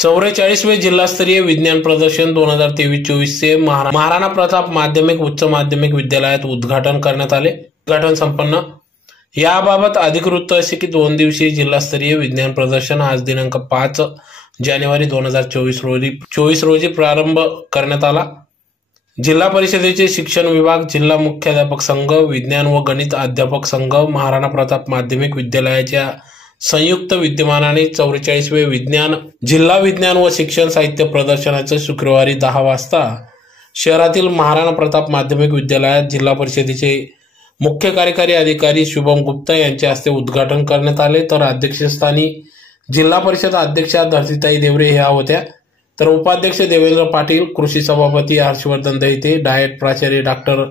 44वे जिल्हास्तरीय विज्ञान प्रदर्शन 2023-24 चे महाराणा प्रताप माध्यमिक उच्च माध्यमिक विद्यालयात उद्घाटन करण्यात आले। उद्घाटन संपन्न। याबाबत अधिकृत असे की 2 दिवसीय जिल्हास्तरीय विज्ञान प्रदर्शन आज दिनांक 5 जानेवारी 2024 रोजी प्रारंभ करण्यात आला। जिल्हा परिषदेचे शिक्षण विभाग, जिल्हा मुख्याध्यापक संघ, विज्ञान व गणित अध्यापक संघ, महाराणा प्रताप माध्यमिक विद्यालयाच्या संयुक्त विद्यमानाने 44वे जिल्हा विज्ञान व शिक्षण साहित्य प्रदर्शनाचे शुक्रवारी 10 वाजता शहरातील महाराणा प्रताप माध्यमिक विद्यालयात जिल्हा परिषदेचे मुख्य कार्यकारी अधिकारी शुभम गुप्ता यांच्या हस्ते उद्घाटन करण्यात आले। तर अध्यक्षस्थानी जिल्हा परिषद अध्यक्षा धरतीताई देवरे ह्या होत्या। तर उपाध्यक्ष देवेंद्र पाटील, कृषी सभापती हर्षवर्धन दहिते, डायट प्राचार्य डॉक्टर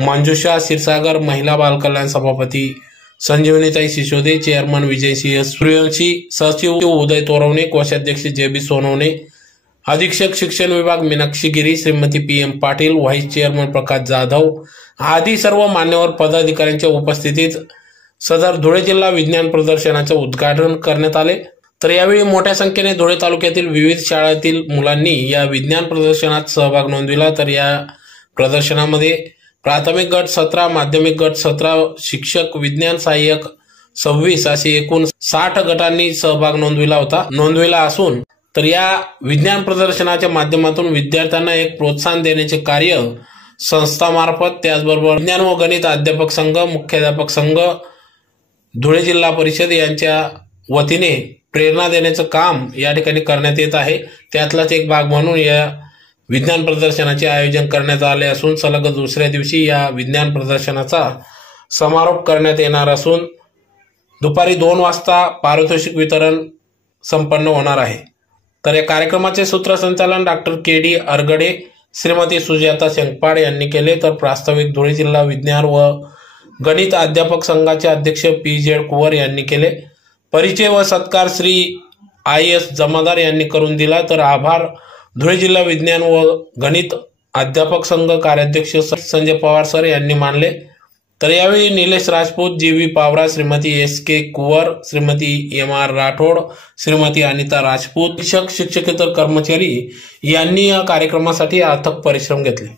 मंजुषा क्षीरसागर, महिला बाल कल्याण सभापती संजीवनीताई सिसोदे, चेअरमन विजयसिंह सूर्यवंशी, सचिव उदय तोरवणे, कोषाध्यक्ष जेबी सोनवणे, अधीक्षक शिक्षण विभाग Meenakshi Giri, Shrimati PM Patil, vice chairman Prakash Jadhav आदी सर्व मान्यवर पदाधिकाऱ्यांच्या उपस्थितीत सदर धुळे जिल्हा विज्ञान प्रदर्शनाचे उद्घाटन करण्यात आले। तर यावेळी मोठ्या संख्येने धुळे तालुक्यातील विविध शाळांतील मुलांनी या विज्ञान प्रदर्शनात सहभाग नोंदविला। तर या प्रदर्शनामध्ये प्राथमिक गट 17, माध्यमिक गट 17, शिक्षक विज्ञान सहाय्यक 26 असे एकूण 60 गटांनी सहभाग नोंदविला असून तर या विज्ञान प्रदर्शनाच्या माध्यमातून विद्यार्थ्यांना एक प्रोत्साहन देण्याचे कार्य संस्थामार्फत, त्याचबरोबर विज्ञान व गणित अध्यापक संघ, मुख्याध्यापक संघ, धुळे जिल्हा परिषद यांच्या वतीने प्रेरणा देण्याचं काम या ठिकाणी करण्यात येत आहे। त्यातलाच एक भाग म्हणून या विज्ञान प्रदर्शनाचे आयोजन करण्यात आले असून सलग दुसऱ्या दिवशी या विज्ञान प्रदर्शनाचा समारोप करण्यात येणार असून दुपारी 2 वाजता पारितोषिक वितरण संपन्न होणार आहे। तर या कार्यक्रमाचे सूत्रसंचालन डॉक्टर KD अरगडे, श्रीमती सुजाता शेंगपाड यांनी केले। तर प्रास्ताविक धुळे जिल्हा विज्ञान व गणित अध्यापक संघाचे अध्यक्ष PZ कुवर यांनी केले। परिचय व सत्कार श्री IS जमादार यांनी करून दिला। तर आभार धुळे जिल्हा विज्ञान व गणित अध्यापक संघ कार्याध्यक्ष संजय पवार सर यांनी मानले। तर यावेळी Nilesh Rajput, GV Pawara, Shrimati SK Kuwar, Shrimati MR Rathod, Shrimati Anita Rajput, शिक्षकेतर कर्मचारी यांनी या कार्यक्रमासाठी अथक परिश्रम घेतले।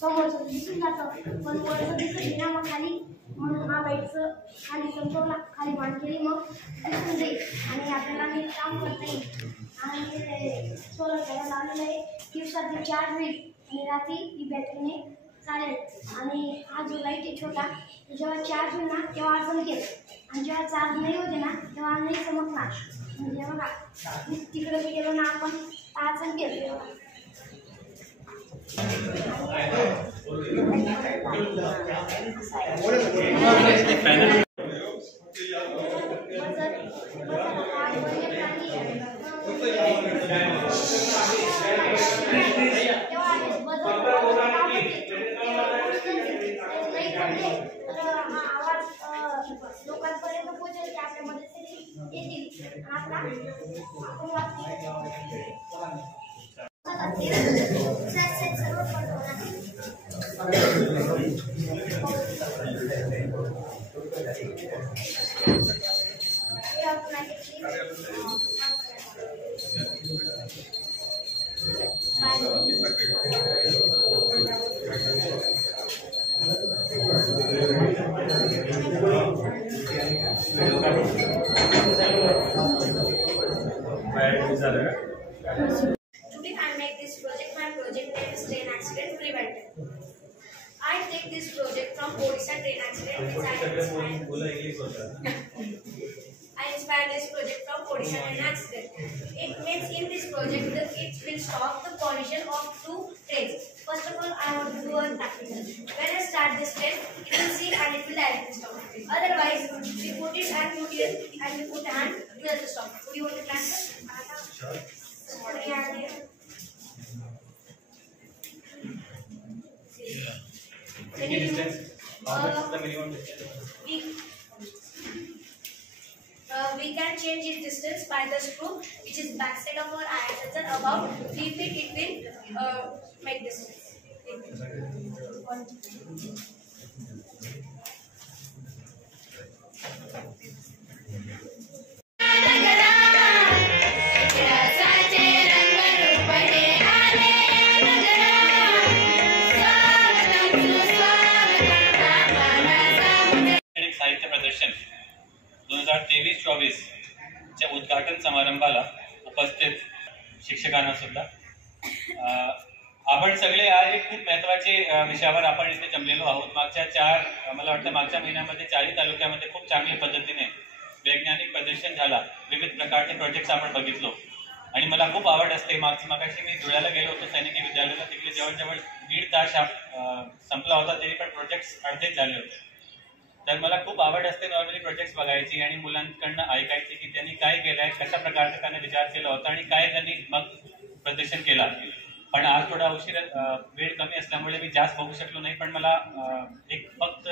समोरचं दिसून जातं पण वरचं दिसत नाही ना, मग खाली म्हणून हा बाईकचं खाली संपवला, खाली मान केली मग दिसून जाईल आणि आपल्याला हे काम करता येईल। आणि सोलर पॅनल लावलेलं आहे, दिवसात चार्ज होईल आणि रात्री ही बॅटरीने चालेल। आणि हा जो लाईट आहे छोटा, जेव्हा चार्ज होईल ना तेव्हा चमकेल आणि जेव्हा चार्ज नाही होते ना तेव्हा नाही चमकणार। म्हणजे बघा तिकडे गेलो ना आपण हा चमकेल। आपल्या मदतीसाठी येतील आणि आपला आपण वाचू Today I make this project. My project name is Train Accident Prevention. I take this project from Odisha Train Accident, which I inspired this project from Odisha Train Accident. It means in this project it will stop the collision of two trains. First of all, I want to do a practical. When I start this train, it will see and it will directly stop. Otherwise, we put it and put it and we put hand, it will also stop. Would you want to practice? Sure. Any distance? What's the minimum distance? We can change its distance by the screw, which is back side of our iron sensor. About 3 feet, it will make distance. साहित्य प्रदर्शन 2023-24 च्या उद्घाटन समारंभाला उपस्थित शिक्षकांना सुद्धा आपण सगळे आज एक खूप महत्त्वाचे विषयावर आपण इथे जमलेलो आहोत. मला वाटतं मागच्या महिन्यामध्ये 4 तालुक्यामध्ये खूप चांगल्या पद्धतीने वैज्ञानिक प्रदर्शन झाला. विविध प्रकारचे प्रोजेक्ट्स आपण बघितलो आणि मला खूप आवड असते. मागाशी मी धुळ्याला गेलो होतो सैनिकी विद्यालयाला. तिकडे जवळजवळ 1.5 तास संपला होता, तरी पण प्रोजेक्ट्स अर्धेच झाले होते. तर मला खूप आवड असते नॉर्मली प्रोजेक्ट्स बघायची आणि मुलांकडनं ऐकायची की त्यांनी काय केलंय, कशा प्रकारचा त्यांनी विचार केला होता आणि काय त्यांनी मग प्रदर्शन केला. पण आज थोडा उशीर वेळ कमी असल्यामुळे मी जास्त बघू शकलो नाही. पण मला एक फक्त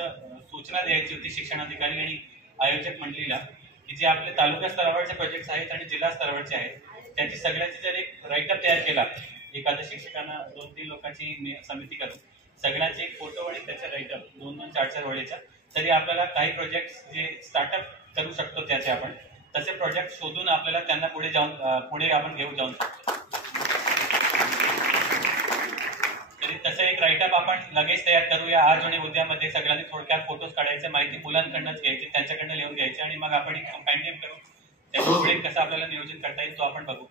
सूचना द्यायची होती शिक्षणाधिकारी आणि आयोजक मंडळीला की जे आपले तालुका स्तरावरचे प्रोजेक्ट्स आहेत आणि जिल्हा स्तरावरचे आहेत त्याची सगळ्याची जर एक राईटअप तयार केला, एखाद्या शिक्षकांना 2-3 लोकांची समिती करून सगळ्यांचे एक फोटो आणि त्याचा राईटअप 2-2, 4-4 वेळेचा, तरी आपल्याला काही प्रोजेक्ट्स जे स्टार्टअप करू शकतो त्याचे आपण तसे प्रोजेक्ट शोधून आपल्याला त्यांना पुढे आपण घेऊन जाऊन शकतो. तरी तसं एक राईटअप आपण लगेच तयार करूया. आज आणि उद्यामध्ये सगळ्यांनी थोडक्यात फोटोज काढायचे, माहिती मुलांकडनंच घ्यायची, त्यांच्याकडनं लिहून घ्यायची आणि मग आपण एक कंपॅन्डियम करून त्याच्या पुढे कसं आपल्याला नियोजन करता येईल तो आपण बघू.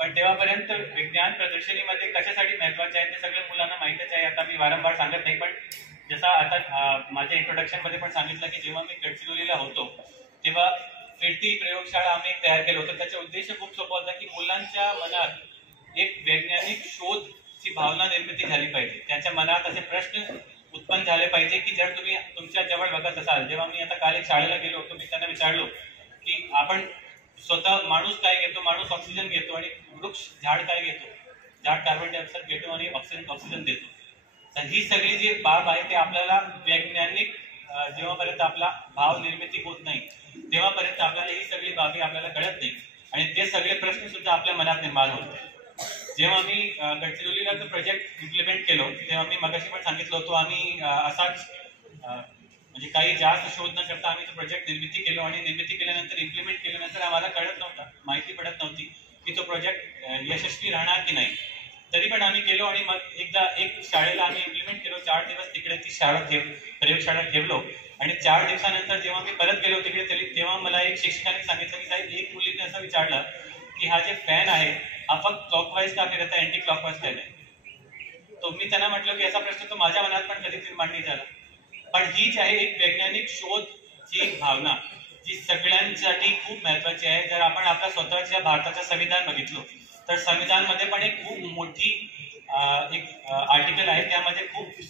पण तेव्हापर्यंत विज्ञान प्रदर्शनीमध्ये कशासाठी महत्वाचे आहे ते सगळ्या मुलांना माहितीच आहे. आता मी वारंवार सांगत नाही, पण जसं आता माझ्या इंट्रोडक्शन मध्ये पण सांगितलं की जेव्हा मी गडचिरोलीला होतो तेव्हा फिरती प्रयोगशाळा आम्ही तयार केलं होतं. त्याचा उद्देश खूप सोपा होता की मुलांच्या मनात एक वैज्ञानिक शोध ची भावना निर्मिती झाली पाहिजे. त्यांच्या मनात असे प्रश्न उत्पन्न झाले पाहिजे की जर तुम्ही तुमच्या जवळ बघत असाल. जेव्हा मी आता काल एक शाळेला गेलो होतो, मी त्यांना विचारलो की आपण स्वतः माणूस काय घेतो, माणूस ऑक्सिजन घेतो आणि वृक्ष झाड काय घेतो, झाड कार्बन डायऑक्साईड घेतो आणि ऑक्सिजन देतो. तर ही सगळी जी बाब आहे ते आपल्याला वैज्ञानिक जेव्हापर्यंत आपला भाव निर्मिती होत नाही तेव्हापर्यंत आपल्याला ही सगळी बाबी आपल्याला कळत नाही आणि ते सगळे प्रश्न सुद्धा आपल्या मनात निर्माण होतात. जेव्हा मी गडचिरोलीला तो प्रोजेक्ट इम्प्लिमेंट केलो तेव्हा मी मगाशी पण सांगितलं होतं आम्ही असाच म्हणजे काही जास्त शोध न करता आम्ही तो प्रोजेक्ट निर्मिती केलो आणि निर्मिती केल्यानंतर इम्प्लिमेंट केल्यानंतर आम्हाला कळत नव्हतं, माहिती पडत नव्हती की तो प्रोजेक्ट यशस्वी राहणार की नाही. तरी पण आम्ही केलो आणि मग एकदा एक शाळेला आम्ही इम्प्लिमेंट केलो. 4 दिवस तिकडे ती प्रयोगशाळा ठेवलो आणि 4 दिवसानंतर जेव्हा मी परत गेलो तिकडे तेव्हा मला एक शिक्षकाने सांगितलं की साहेब एक मुलीने असं विचारलं की हा जे फॅन आहे हा फक्त क्लॉकवाईज का फिरत आहे, अँटी क्लॉकवाईज फॅन आहे. तो मी त्यांना म्हटलं की असा प्रश्न तो माझ्या मनात पण कधी निर्माण नाही झाला. पण ही जी आहे एक वैज्ञानिक शोधची भावना जी सगळ्यांसाठी खूप महत्वाची आहे. जर आपण आपल्या स्वतःच्या भारताचं संविधान बघितलं तर संविधानमध्ये पण एक खूप मोठी एक आर्टिकल आहे, त्यामध्ये खूप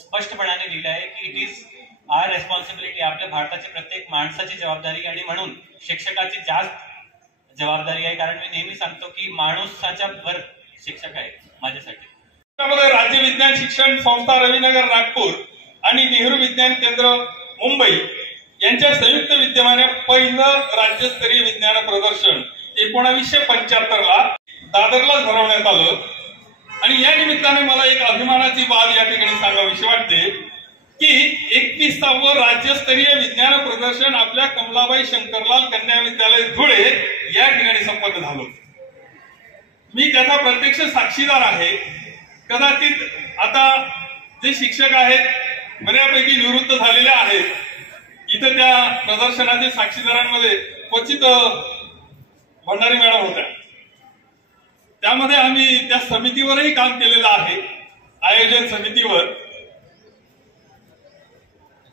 स्पष्टपणाने लिहिलं आहे की इट इज आवर रेस्पॉन्सिबिलिटी, आपल्या भारताची प्रत्येक माणसाची जबाबदारी आणि म्हणून शिक्षकाची जास्त जबाबदारी आहे. कारण मी नेहमी सांगतो की माणसाच्या वर शिक्षक आहे माझ्यासाठी. राज्य विज्ञान शिक्षण संस्था रविनगर नागपूर आणि नेहरू विज्ञान केंद्र मुंबई यांच्या संयुक्त विद्यमाने पहिलं राज्यस्तरीय विज्ञान प्रदर्शन 1975ला दादरला भरवण्यात आलं। आणि या निमित्ताने मला एक अभिमानाची बाब या ठिकाणी सांगावीशी वाटते की 21वे राज्यस्तरीय विज्ञान प्रदर्शन आपल्या कमलाबाई शंकरलाल कन्या विद्यालय धुळे या ठिकाणी संपन्न झालं। मी त्याचा प्रत्यक्ष साक्षीदार आहे। कदाचित आता जे शिक्षक आहेत बऱ्यापैकी निवृत्त झालेले आहेत, इथं त्या प्रदर्शनाच्या साक्षीदारांमध्ये क्वचित भंडारी मॅडम होत्या। त्यामध्ये आम्ही त्या समितीवरही काम केलेलं आहे, आयोजन समितीवर।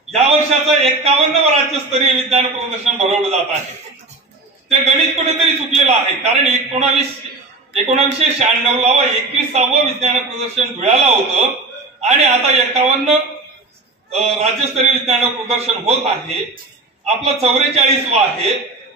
या वर्षाचं 51वं राज्यस्तरीय विज्ञान प्रदर्शन भरवलं जात आहे। ते गणित कुठेतरी चुकलेलं आहे, कारण 1996ला 21वे विज्ञान प्रदर्शन धुळ्याला होतं आणि आता 51 राज्यस्तरीय विज्ञान प्रदर्शन होत आहे। आपलं 44वा आहे,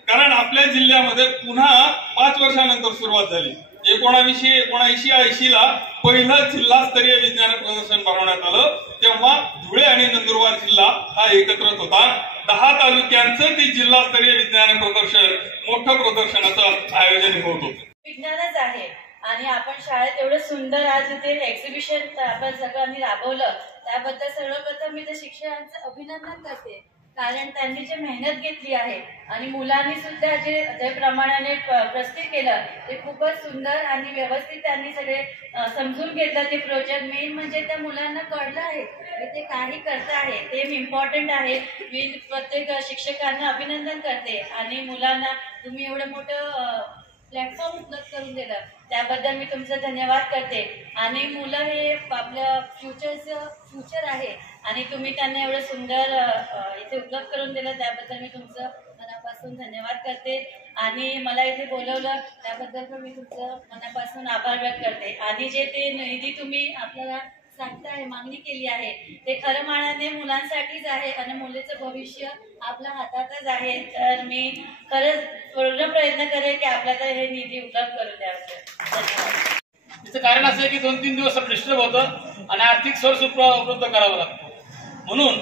कारण आपल्या जिल्ह्यामध्ये पुन्हा 5 वर्षानंतर सुरुवात झाली। 1979-80ला पहिलं जिल्हास्तरीय विज्ञान प्रदर्शन भरवण्यात आलं, तेव्हा धुळे आणि नंदुरबार जिल्हा हा एकत्रच होता। 10 तालुक्यांचं ते जिल्हास्तरीय विज्ञान प्रदर्शन, मोठं प्रदर्शनाचं आयोजन होत होतं। विज्ञानच आहे आणि आपण शाळेत एवढं सुंदर आज इथे एक्झिबिशन आपण सगळ्यांनी राबवलं, त्याबद्दल सर्वप्रथम मी त्या शिक्षकांचं अभिनंदन करते, कारण त्यांनी जे मेहनत घेतली आहे आणि मुलांनी सुद्धा जे प्रमाणाने प्रस्तुत केलं ते खूपच सुंदर आणि व्यवस्थित त्यांनी सगळे समजून घेतलं ते प्रोजेक्ट। मेन म्हणजे त्या मुलांना कळलं आहे की ते काही करत आहे, ते इम्पॉर्टंट आहे। मी प्रत्येक शिक्षकांना अभिनंदन करते आणि मुलांना तुम्ही एवढं मोठं प्लॅटफॉर्म उपलब्ध करून दिलं त्याबद्दल मी तुमचं धन्यवाद करते। आणि मुलं हे आपल्या फ्युचर आहे आणि तुम्ही त्यांना एवढं सुंदर इथे उपलब्ध करून दिलं त्याबद्दल मी तुमचं मनापासून धन्यवाद करते। आणि मला इथे बोलवलं त्याबद्दल पण मी तुमचं मनापासून आभार व्यक्त करते। आणि जे ते निधी तुम्ही आपल्याला सांगताय, मागणी केली आहे, ते खरं मानाने मुलांसाठीच आहे आणि मुलीचं भविष्य आपल्या हातातच आहे। तर मी खरंच पूर्ण प्रयत्न करेन की आपल्याला हे निधी उपलब्ध करून द्यावं। धन्यवाद। त्याचं कारण असं आहे की 2-3 दिवस डिस्टर्ब होतं आणि आर्थिक सोर्स उपलब्ध करावा लागतो। म्हणून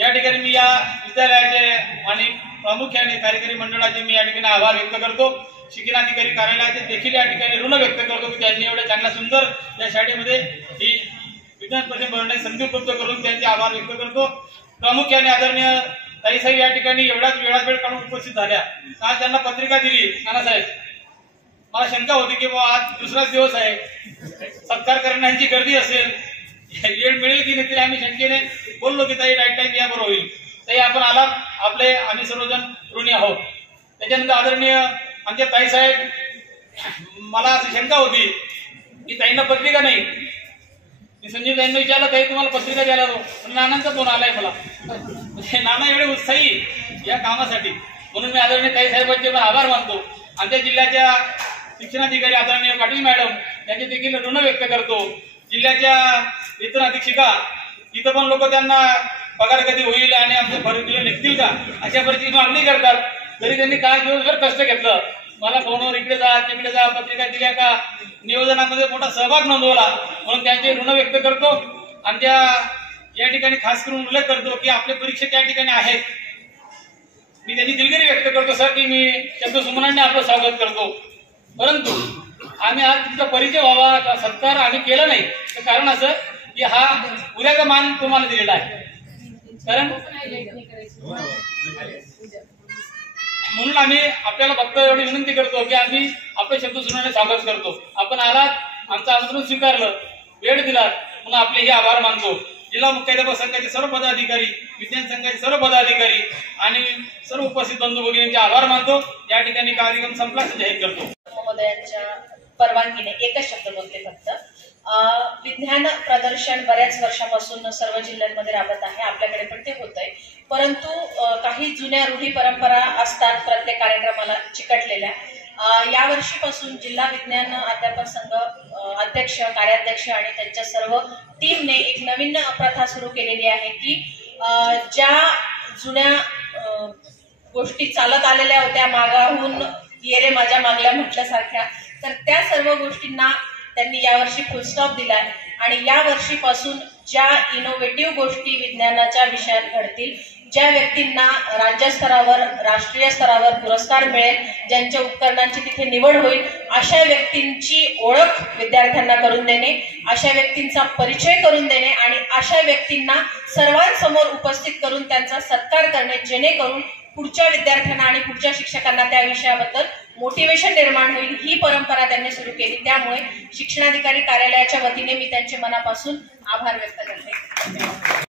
या ठिकाणी मी या विद्यालयाचे आणि प्रामुख्याने कार्यकारी मंडळाचे मी या ठिकाणी आभार व्यक्त करतो। शिक्षणाधिकारी कार्यालयाचे देखील या ठिकाणी ऋण व्यक्त करतो की त्यांनी एवढ्या चांगल्या सुंदर या शाळेमध्ये ही विज्ञान प्रदर्शन भरवण्याची संधी उपलब्ध करून त्यांचे आभार व्यक्त करतो। प्रामुख्याने आदरणीय ताईसाहेब या ठिकाणी एवढाच वेळ काढून उपस्थित झाल्या। आज त्यांना पत्रिका दिली नानासाहेब, मला शंका होती की आज दुसराच दिवस आहे, सत्कार करण्याची गर्दी असेल, वेळ मिळेल की नाही, आम्ही शंकेने बोललो की ताई राईट टाइम याबरोबर होईल। ताई आपण आलात, आपले आम्ही सर्वजण ऋणी आहोत। त्याच्यानंतर आदरणीय आमच्या ताईसाहेब, मला अशी शंका होती की ताईंना पत्रिका नाही, मी संजीव ताईंना विचारलं ताई तुम्हाला पत्रिका द्यायला दो, नानांचा फोन आलाय मला। नाना एवढे उत्साही या कामासाठी, म्हणून मी आदरणीय ताईसाहेबांचे पण आभार मानतो। आमच्या जिल्ह्याच्या शिक्षणाधिकारी आदरणीय पाटील मॅडम यांचे देखील ऋण व्यक्त करतो। जिल्ह्याच्या वेतन अधीक्षिका, इथं पण लोक त्यांना पगार कधी होईल आणि आमचे भरतीला निघतील का अशा परिस्थिती मागणी करतात, तरी त्यांनी काय दिवसभर कष्ट घेतलं, मला फोनवर इकडे जा तिकडे जा, पत्रिका दिल्या का, नियोजनामध्ये मोठा सहभाग नोंदवला, म्हणून त्यांचे ऋण व्यक्त करतो। आमच्या या ठिकाणी खास करून उल्लेख करतो की आपले परीक्षक या ठिकाणी आहेत, मी त्यांची दिलगिरी व्यक्त करतो सर की मी शब्दसुमनांनी आपलं स्वागत करतो, परंतु आम्ही आज तुमचा परिचय व्हावा, सत्कार आम्ही केला नाही, तर कारण असं की हा उद्याचा मान तुम्हाला दिलेला आहे। कारण म्हणून आम्ही आपल्याला फक्त एवढी विनंती करतो की आम्ही आपले शब्दसुमनाने स्वागत करतो। आपण आलात, आमचं आमंत्रण स्वीकारलं, वेळ दिलात, म्हणून आपले हे आभार मानतो। जिल्हा मुख्याध्यापक संघाचे सर्व पदाधिकारी, विज्ञान संघाचे सर्व पदाधिकारी आणि सर्व उपस्थित बंधू भगिनींचे आभार मानतो। या ठिकाणी कार्यक्रम संपला असं जाहीर करतो। महोदयांच्या परवानगीने एकच शब्द बोलते फक्त। विज्ञान प्रदर्शन बऱ्याच वर्षापासून सर्व जिल्ह्यांमध्ये राबत आहे, आपल्याकडे पण ते होत आहे, परंतु काही जुन्या रूढी परंपरा असतात प्रत्येक कार्यक्रमाला चिकटलेल्या। या वर्षीपासून जिल्हा विज्ञान अध्यापन संघ अध्यक्ष, कार्याध्यक्ष आणि त्यांच्या सर्व टीमने एक नवीन प्रथा सुरू केलेली आहे की ज्या जुन्या गोष्टी चालत आलेल्या होत्या, मागाहून ये रे माझ्या मागल्या म्हटल्यासारख्या, तर त्या सर्व गोष्टींना त्यांनी यावर्षी फुलस्टॉप दिलाय आणि या वर्षीपासून ज्या इनोव्हेटिव्ह गोष्टी विज्ञानाच्या विषयात घडतील ज्या व्यक्तींना राज्यस्तरावर राष्ट्रीय स्तरावर पुरस्कार मिळेल, ज्यांच्या उपकरणांची तिथे निवड होईल, अशा व्यक्तींची ओळख विद्यार्थ्यांना करून देणे, अशा व्यक्तींचा परिचय करून देणे आणि अशा व्यक्तींना सर्वांसमोर उपस्थित करून त्यांचा सत्कार करणे, जेणेकरून पुढच्या विद्यार्थ्यांना आणि पुढच्या शिक्षकांना त्या विषयाबद्दल मोटिवेशन निर्माण होईल. ही परंपरा त्यांनी सुरू केली. त्यामुळे शिक्षणाधिकारी कार्यालयाच्या वतीने मी त्यांचे मनापासून आभार व्यक्त करते.